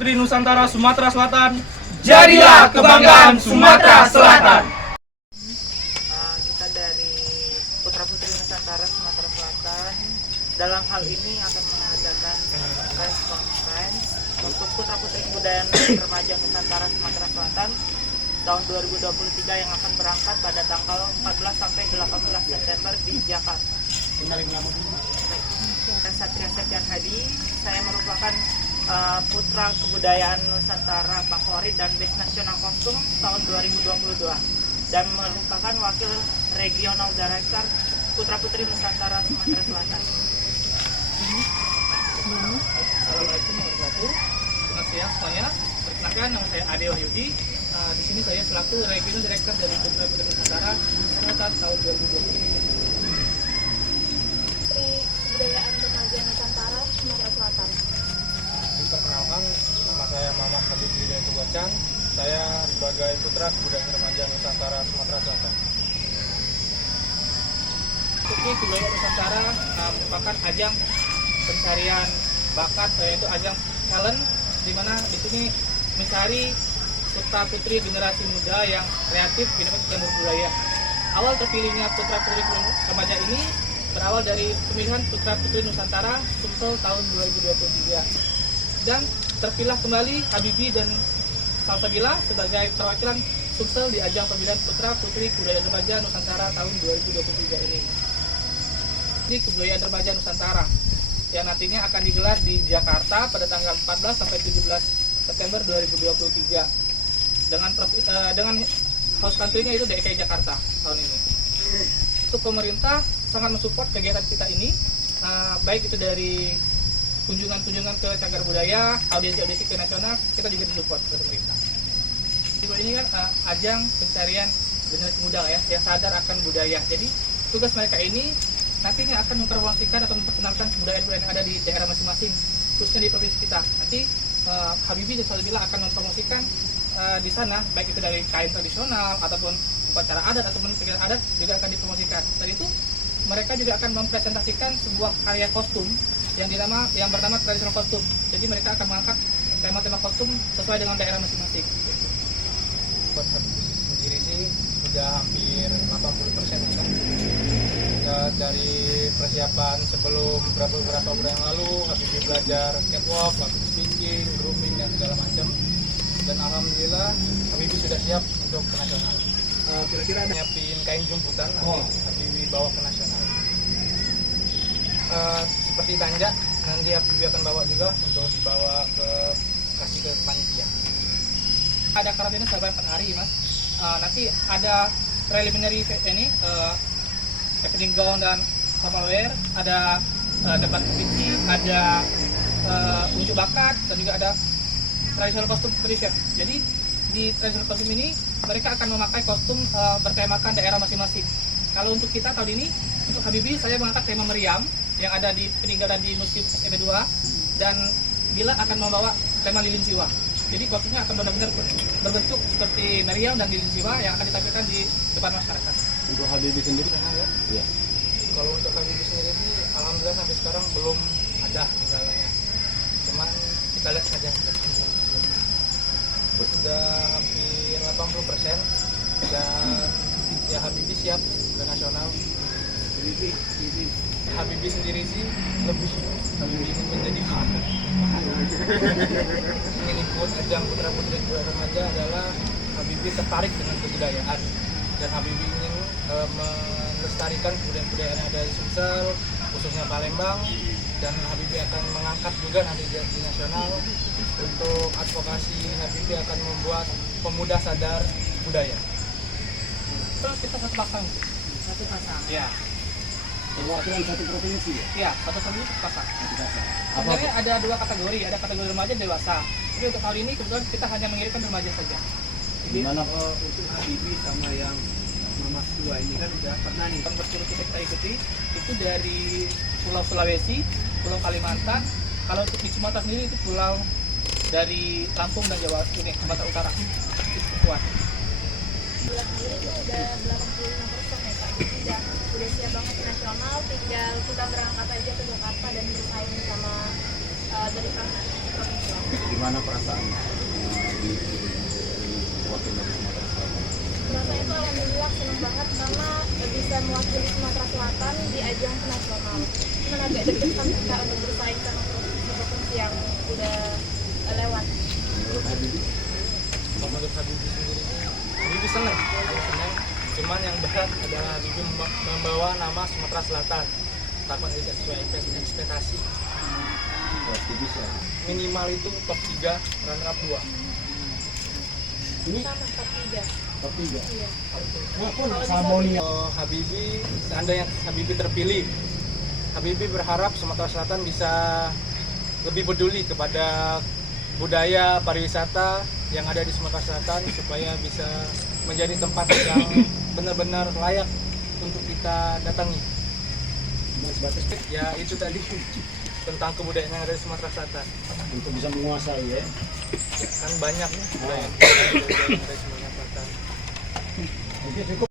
Putri Nusantara Sumatera Selatan, Jadilah kebanggaan Sumatera Selatan. Kita dari Putra Putri Nusantara Sumatera Selatan dalam hal ini akan mengadakan press conference untuk Putra Putri Kebudayaan Remaja Nusantara Sumatera Selatan tahun 2023 yang akan berangkat pada tanggal 14 sampai 18 September di Jakarta. Saya Satria Septian Hadi, saya merupakan Putra Kebudayaan Nusantara Favorit dan Best Nasional Kostum tahun 2022 dan merupakan Wakil Regional Director Putra Putri Nusantara Sumatera Selatan. Assalamualaikum warahmatullahi wabarakatuh. Selamat siang semuanya. Perkenalkan, nama saya Ade Wahyudi. Di sini saya selaku Regional Director dari Putra Putri Nusantara Selatan tahun 2023. Putri Kebudayaan Remaja Nusantara Sumatera Selatan. Perkenalkan, nama saya Muhammad Habib Hidayat Wacan. Saya sebagai Putra Kebudayaan Remaja Nusantara Sumatera Selatan. Putri Kebudayaan Nusantara merupakan ajang pencarian bakat, yaitu ajang talent, di mana di sini mencari putra putri generasi muda yang kreatif, inovatif dan berbudaya. Awal terpilihnya Putra Putri Remaja ini berawal dari pemilihan Putra Putri Nusantara Sumsel tahun 2023 dan terpilah kembali Habibie dan Salsabila sebagai perwakilan Sumsel di ajang pemilihan Putra Putri Kebudayaan Remaja Nusantara tahun 2023 ini. Ini Kebudayaan Remaja Nusantara yang nantinya akan digelar di Jakarta pada tanggal 14 sampai 17 September 2023 dengan host country-nya itu DKI Jakarta tahun ini. Untuk pemerintah sangat mensupport kegiatan kita ini, baik itu dari kunjungan-kunjungan ke cagar budaya, audiensi-audiensi ke nasional, kita juga disupport oleh pemerintah. Ini kan ajang pencarian generasi muda ya, yang sadar akan budaya. Jadi tugas mereka ini nantinya akan mempromosikan atau memperkenalkan budaya-budaya yang ada di daerah masing-masing, khususnya di provinsi kita. Nanti Habibie dan Salsabila akan mempromosikan di sana, baik itu dari kain tradisional ataupun upacara adat ataupun kegiatan adat juga akan dipromosikan. Dan itu mereka juga akan mempresentasikan sebuah karya kostum yang bernama tradisional kostum. Jadi mereka akan mengangkat tema-tema kostum sesuai dengan daerah masing-masing. Buat Habibie sendiri sih sudah hampir 80% ya kan. Dari persiapan sebelum beberapa bulan yang lalu, Habibie belajar catwalk, public speaking, grooming dan segala macam. Dan alhamdulillah Habibie sudah siap untuk ke nasional. Kira-kira ada nyiapin kain jumputan nanti Habibie bawa ke nasional. Seperti tanja nanti Habibie akan bawa juga untuk dibawa kasih ke panitia. Ada karantina selama 4 hari, Mas. Nanti ada preliminary ini evening gown dan formal wear, ada debat kompetisi, ada unjuk bakat, dan juga ada traditional costume competition. Jadi di traditional costume ini mereka akan memakai kostum bertemakan daerah masing-masing. Kalau untuk kita tahun ini, untuk Habibie saya mengangkat tema meriam yang ada di peninggalan di Museum SMB 2, dan Bila akan membawa tema lilin siwa. Jadi kostumnya akan benar-benar berbentuk seperti meriam dan lilin siwa yang akan ditampilkan di depan masyarakat. Untuk Habibie sendiri? Ya. Kalau untuk Habibie sendiri sih, alhamdulillah sampai sekarang belum ada kendalanya. Cuman kita lihat saja sudah hampir 80% dan ya Habibie siap ke nasional. Habibie sendiri sih lebih ingin menjadi ingin ikut ajang Putra Putri Remaja adalah Habibie tertarik dengan kebudayaan dan Habibie ingin melestarikan kebudayaan yang ada di Sumsel, khususnya Palembang, dan Habibie akan mengangkat juga nanti di nasional. Untuk advokasi, Habibie akan membuat pemuda sadar budaya. Terus kita satu pasang. Ya. Perwakilan satu provinsi ya? Iya, satu pasang. Sebenarnya ada 2 kategori, ada kategori remaja dan dewasa. Jadi untuk hari ini kebetulan kita hanya mengirimkan remaja saja. Gimana untuk Habibie sama yang Mama Tua ini kan udah pernah nih yang berturut-turut kita ikuti itu dari Pulau Sulawesi, Pulau Kalimantan. Kalau untuk di Sumatera sendiri itu pulau dari Lampung dan Jawa ini, Sumatera Utara. Itu kuat. Bulan sendiri itu udah 85% ya Kak. Jadi udah siap banget ke nasional, tinggal kita berangkat aja ke Jakarta dan bersaing sama dari provinsi lain. Gimana perasaan di wakil dari Sumatera Selatan? Rasanya tuh alhamdulillah seneng banget karena bisa mewakili Sumatera Selatan di ajang nasional. Cuman agak deg-degan kita untuk bersaing sama provinsi yang udah lewat. Menurut Habibie? Menurut Habibie sendiri, Habibie senang. Cuman yang berat adalah Habibie membawa nama Sumatera Selatan. Takut tidak sesuai ekspektasi. Pasti bisa. Minimal itu top 3, runner up 2. Ini Sama top 3. top 3. Iya. Kenapa Saboni? Habibie, seandainya Habibie terpilih, Habibie berharap Sumatera Selatan bisa lebih peduli kepada budaya pariwisata yang ada di Sumatera Selatan supaya bisa menjadi tempat yang benar-benar layak untuk kita datangi. Sebatas Ya itu tadi tentang kebudayaan yang ada di Sumatera Selatan. untuk bisa menguasai ya. Ya, kan banyak nih budaya yang ada di Sumatera Selatan. Oke, cukup.